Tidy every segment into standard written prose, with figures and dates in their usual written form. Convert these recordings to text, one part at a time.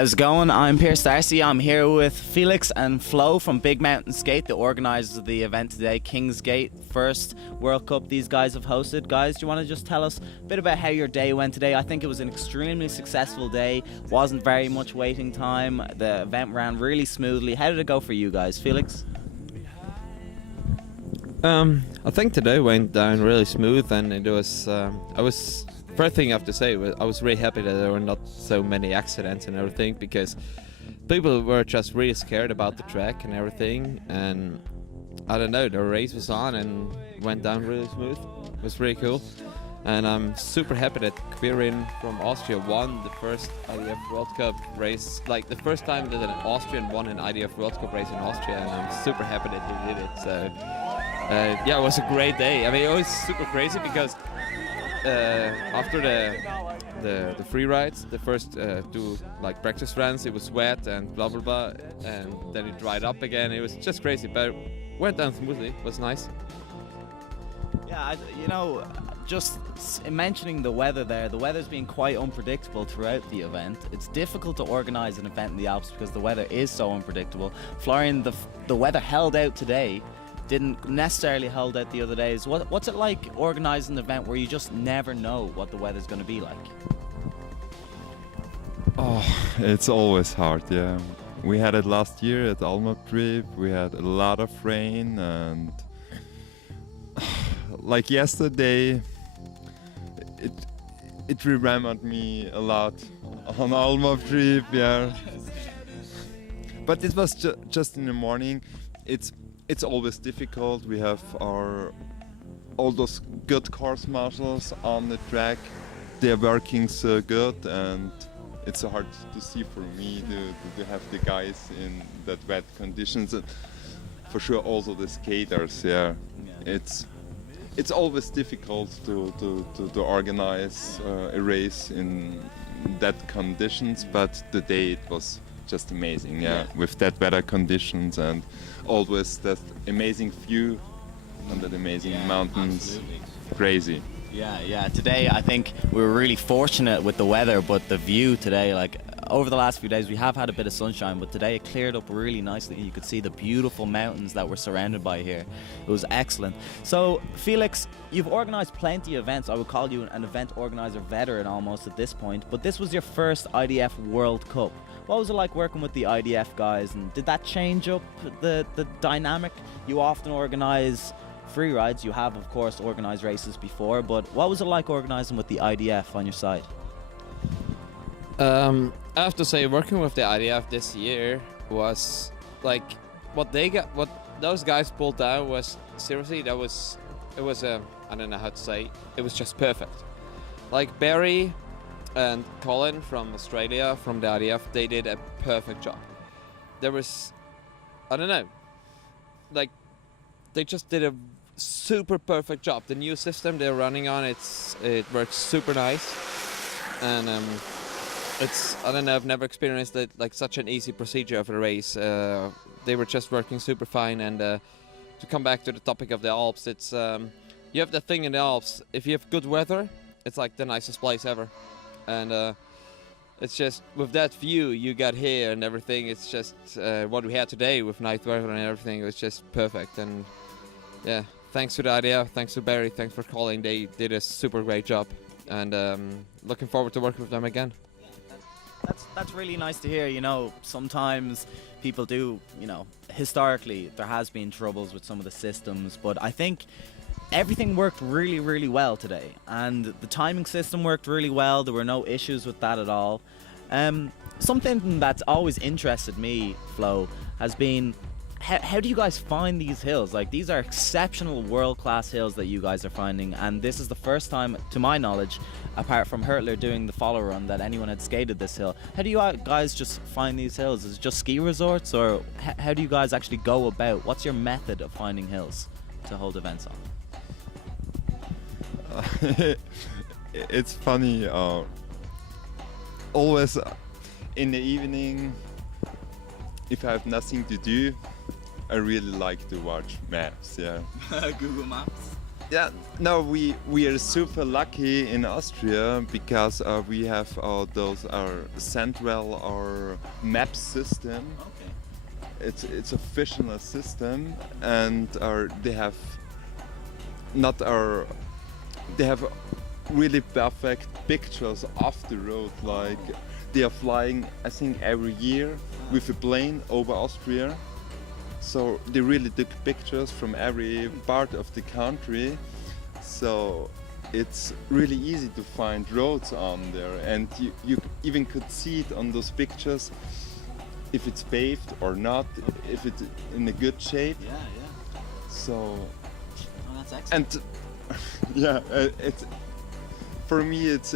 How's it going? I'm Pierce Darcy. I'm here with Felix and Flo from Big Mountain Skate, the organisers of the event today, Kingsgate, first World Cup these guys have hosted. Guys, do you want to just tell us a bit about how your day went today? I think it was an extremely successful day. Wasn't very much waiting time. The event ran really smoothly. How did it go for you guys? Felix? I think today went down really smooth, and it was. First thing I have to say was I was really happy that there were not so many accidents and everything, because people were just really scared about the track and everything. And I don't know, the race was on and went down really smooth. It was really cool, and I'm super happy that Quirin from Austria won the first IDF World Cup race, like the first time that an Austrian won an IDF World Cup race in Austria, and I'm super happy that he did it. So. Yeah, it was a great day. I mean, it was super crazy because after the free rides, the first two like practice runs, it was wet and blah blah blah, and then it dried up again. It was just crazy, but it went down smoothly. It was nice. Yeah, just mentioning the weather there, the weather's been quite unpredictable throughout the event. It's difficult to organise an event in the Alps because the weather is so unpredictable. Florian, the weather held out today. Didn't necessarily hold out the other days. What's it like organising an event where you just never know what the weather's going to be like? Oh, it's always hard, yeah. We had it last year at Alma Trip. We had a lot of rain, and like yesterday, it remembered me a lot on Alma Trip, yeah. But it was just in the morning. It's always difficult. We have all those good course marshals on the track. They're working so good, and it's so hard to see for me to have the guys in that wet conditions. And for sure, also the skaters. Yeah, it's always difficult to organize a race in that conditions. But today it was just amazing, yeah, with that weather conditions and always that amazing view on that amazing mountains. Absolutely. Crazy. Yeah. Today I think we were really fortunate with the weather, but the view today, like over the last few days, we have had a bit of sunshine, but today it cleared up really nicely. You could see the beautiful mountains that we're surrounded by here. It was excellent. So, Felix, you've organised plenty of events. I would call you an event organiser veteran almost at this point, but this was your first IDF World Cup. What was it like working with the IDF guys, and did that change up the dynamic? You often organise free rides. You have, of course, organised races before, but what was it like organising with the IDF on your side? I have to say, working with the IDF this year was like what those guys pulled down was seriously. It was I don't know how to say. It was just perfect. Like Barry and Colin from Australia, from the IDF, they did a perfect job. There was, I don't know, like they just did a super perfect job. The new system they're running on, it works super nice, and I don't know, I've never experienced it like such an easy procedure of a race. They were just working super fine, and to come back to the topic of the Alps, it's you have the thing in the Alps. If you have good weather, it's like the nicest place ever. And it's just with that view you got here and everything, it's just what we had today with night weather and everything, it was just perfect. And yeah, thanks to the idea, thanks to Barry, thanks for calling. They did a super great job, and looking forward to working with them again. That's really nice to hear. Sometimes people do, historically there has been troubles with some of the systems, but I think everything worked really, really well today, and the timing system worked really well. There were no issues with that at all. Something that's always interested me, Flo, has been how do you guys find these hills? Like, these are exceptional world-class hills that you guys are finding, and this is the first time, to my knowledge, apart from Hurtler doing the follow run, that anyone had skated this hill. How do you guys just find these hills? Is it just ski resorts, or how do you guys actually go about? What's your method of finding hills to hold events on? It's funny. Always in the evening, if I have nothing to do, I really like to watch maps. Yeah. Google Maps. Yeah, no, we are super lucky in Austria because we have those our Central our map system. Okay. It's a fictional system, and they have not our they have really perfect pictures of the road. Like they are flying, I think, every year with a plane over Austria. So they really took pictures from every part of the country. So it's really easy to find roads on there, and you even could see it on those pictures if it's paved or not, if it's in a good shape. Yeah, yeah. So Oh, that's excellent. and yeah, it's for me it's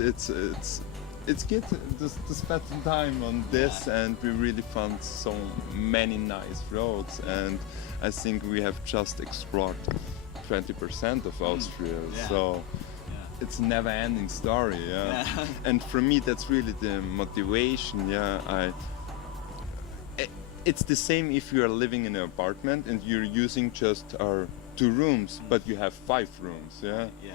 good to spend some time on this, and we really found so many nice roads, and I think we have just explored 20% of Austria, Yeah. so it's a never-ending story. Yeah. And for me that's really the motivation. It's the same if you are living in an apartment and you're using just our 2 rooms, but you have 5 rooms. Yeah. Yeah,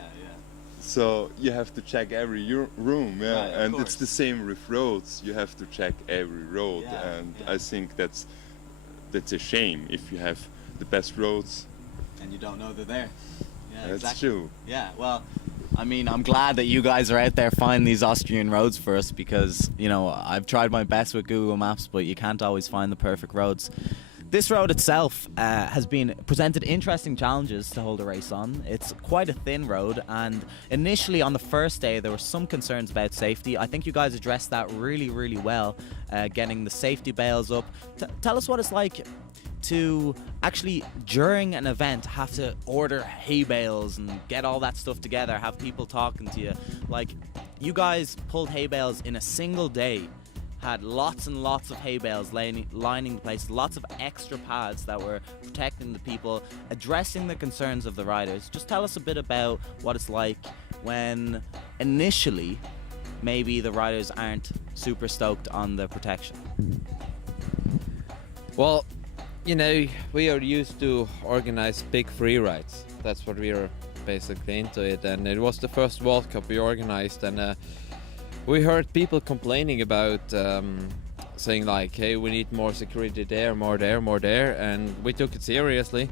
So you have to check every room, yeah, Right, of and course. it's the same with roads. You have to check every road, Yeah, and yeah. I think that's a shame if you have the best roads. and you don't know they're there. Yeah, That's exactly. true. Yeah, well, I mean, I'm glad that you guys are out there finding these Austrian roads for us because, you know, I've tried my best with Google Maps, but you can't always find the perfect roads. This road itself has been presented interesting challenges to hold a race on. It's quite a thin road, and initially on the first day there were some concerns about safety. I think you guys addressed that really, really well, getting the safety bales up. Tell us what it's like to actually, during an event, have to order hay bales and get all that stuff together, have people talking to you. Like, you guys pulled hay bales in a single day, had lots and lots of hay bales lining the place, lots of extra pads that were protecting the people, addressing the concerns of the riders. Just tell us a bit about what it's like when initially maybe the riders aren't super stoked on the protection. Well, you know, we are used to organize big free rides. That's what we are basically into it. And it was the first World Cup we organized, and we heard people complaining about saying like, hey, we need more security there, more there, more there. And we took it seriously.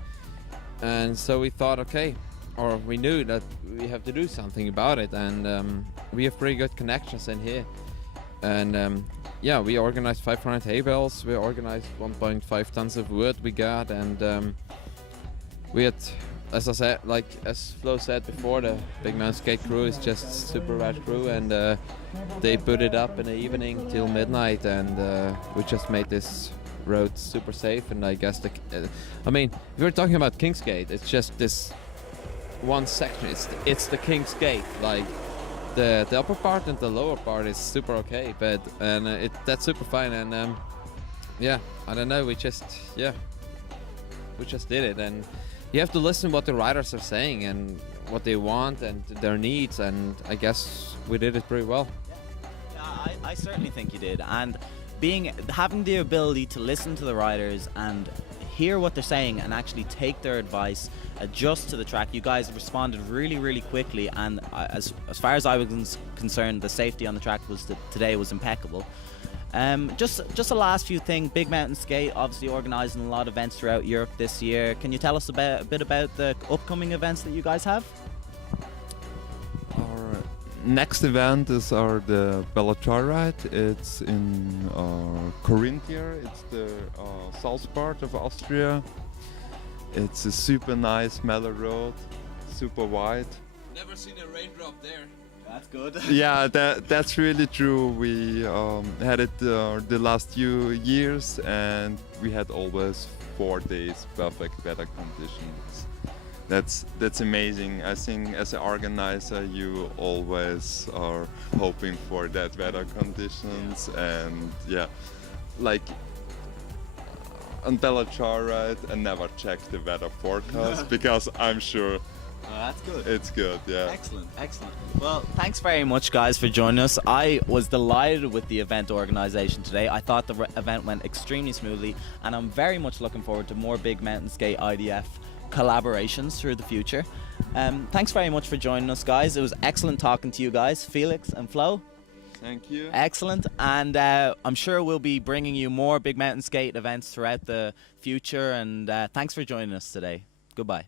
And so we thought, okay, or we knew that we have to do something about it. And we have pretty good connections in here. And yeah, we organized 500 hay bales, we organized 1.5 tons of wood we got, and we had, as I said, like as Flo said before, the Big Mountain Skate crew is just super rad crew, and they put it up in the evening till midnight, and we just made this road super safe. And I guess I mean, if we're talking about King's Gate, it's just this one section, it's the King's Gate, like the upper part and the lower part is super okay, but that's super fine. And yeah, I don't know, we just did it, and you have to listen what the riders are saying and what they want and their needs, and I guess we did it pretty well. Yeah, I certainly think you did, and having the ability to listen to the riders and hear what they're saying and actually take their advice, adjust to the track. You guys responded really, really quickly, and as far as I was concerned, the safety on the track today was impeccable. Just a last few things. Big Mountain Skate obviously organising a lot of events throughout Europe this year. Can you tell us a bit about the upcoming events that you guys have? Our next event is the Bellator ride. It's in Carinthia. It's the south part of Austria. It's a super nice mellow road, super wide. Never seen a raindrop there. That's good. Yeah, that's really true. We had it the last few years, and we had always 4 days perfect weather conditions. That's amazing. I think as an organizer, you always are hoping for that weather conditions, and yeah, like on Bellator ride, I never check the weather forecast because I'm sure That's good. it's good. Yeah. Excellent, excellent. Well, thanks very much, guys, for joining us. I was delighted with the event organisation today. I thought the event went extremely smoothly, and I'm very much looking forward to more Big Mountain Skate IDF collaborations through the future. Thanks very much for joining us, guys. It was excellent talking to you guys, Felix and Flo. Thank you. Excellent, and I'm sure we'll be bringing you more Big Mountain Skate events throughout the future, and thanks for joining us today. Goodbye.